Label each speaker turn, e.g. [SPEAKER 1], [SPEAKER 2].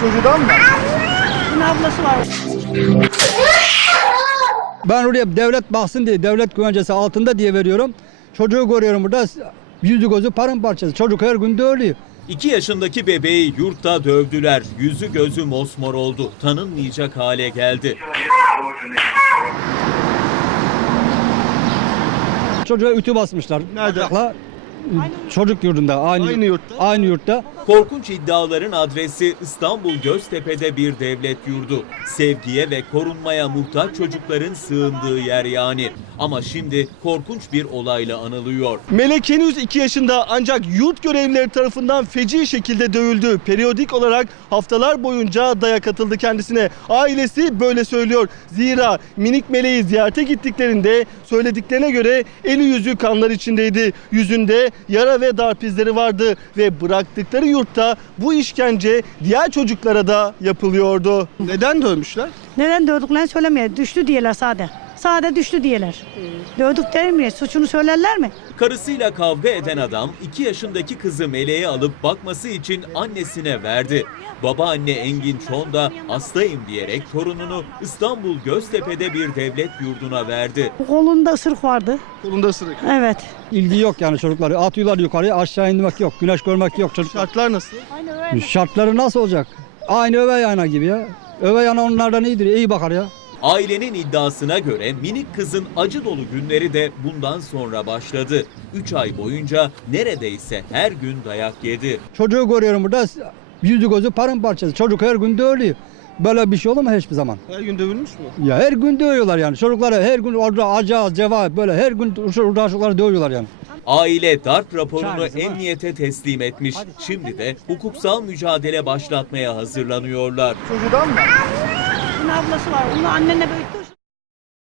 [SPEAKER 1] Çocuğdan mı?
[SPEAKER 2] Bunun ablası var.
[SPEAKER 3] Ben oraya devlet baksın diye, devlet güvencesi altında diye veriyorum. Çocuğu görüyorum burada, yüzü gözü paramparçası. Çocuk her gün de ölüyor.
[SPEAKER 4] 2 yaşındaki bebeği yurtta dövdüler. Yüzü gözü mosmor oldu. Tanınmayacak hale geldi.
[SPEAKER 3] Çocuğa ütü basmışlar.
[SPEAKER 1] Nerede?
[SPEAKER 3] Çocuk yurdunda,
[SPEAKER 1] Aynı yurtta.
[SPEAKER 3] Aynı yurtta.
[SPEAKER 4] Korkunç iddiaların adresi İstanbul Göztepe'de bir devlet yurdu. Sevgiye ve korunmaya muhtaç çocukların sığındığı yer yani. Ama şimdi korkunç bir olayla anılıyor.
[SPEAKER 1] Melek henüz 2 yaşında ancak yurt görevlileri tarafından feci şekilde dövüldü. Periyodik olarak haftalar boyunca dayak atıldı kendisine. Ailesi böyle söylüyor. Zira minik Meleği ziyarete gittiklerinde söylediklerine göre eli yüzü kanlar içindeydi. Yüzünde yara ve darp izleri vardı ve bıraktıkları yurtta bu işkence diğer çocuklara da yapılıyordu. Neden dövmüşler?
[SPEAKER 2] Neden dövdüklerini söylemiyor. Düştü diyorlar sade. Sade düştü diyorlar. Dövdük değil mi? Suçunu söylerler mi?
[SPEAKER 4] Karısıyla kavga eden adam 2 yaşındaki kızı Meleğe alıp bakması için annesine verdi. Babaanne Engin Çon da hastayım diyerek torununu İstanbul Göztepe'de bir devlet yurduna verdi.
[SPEAKER 2] Kolunda ısırık vardı.
[SPEAKER 1] Kolunda ısırık.
[SPEAKER 2] Evet.
[SPEAKER 3] İlgi yok yani çocukları. Atıyorlar yukarıya, aşağı inmek yok. Güneş görmek yok çocuklar.
[SPEAKER 1] Şartlar nasıl?
[SPEAKER 3] Şartları nasıl olacak? Aynı övey ana gibi ya. Övey ana onlardan iyidir, iyi bakar ya.
[SPEAKER 4] Ailenin iddiasına göre minik kızın acı dolu günleri de bundan sonra başladı. 3 ay boyunca neredeyse her gün dayak yedi.
[SPEAKER 3] Çocuğu görüyorum burada, yüzü gözü paramparçası. Çocuk her gün de ölüyor. Böyle bir şey olur mu hiçbir zaman?
[SPEAKER 1] Her gün dövülmüş mü?
[SPEAKER 3] Ya her gün dövüyorlar yani. Çocukları her gün orada acı, cevap böyle her gün orada çocukları dövüyorlar yani.
[SPEAKER 4] Aile darp raporunu emniyete teslim etmiş. Şimdi de hukuksal mücadele başlatmaya hazırlanıyorlar.
[SPEAKER 1] Çocuğdan mı?
[SPEAKER 2] Bunun ablası var. Onu annenle büyüttü.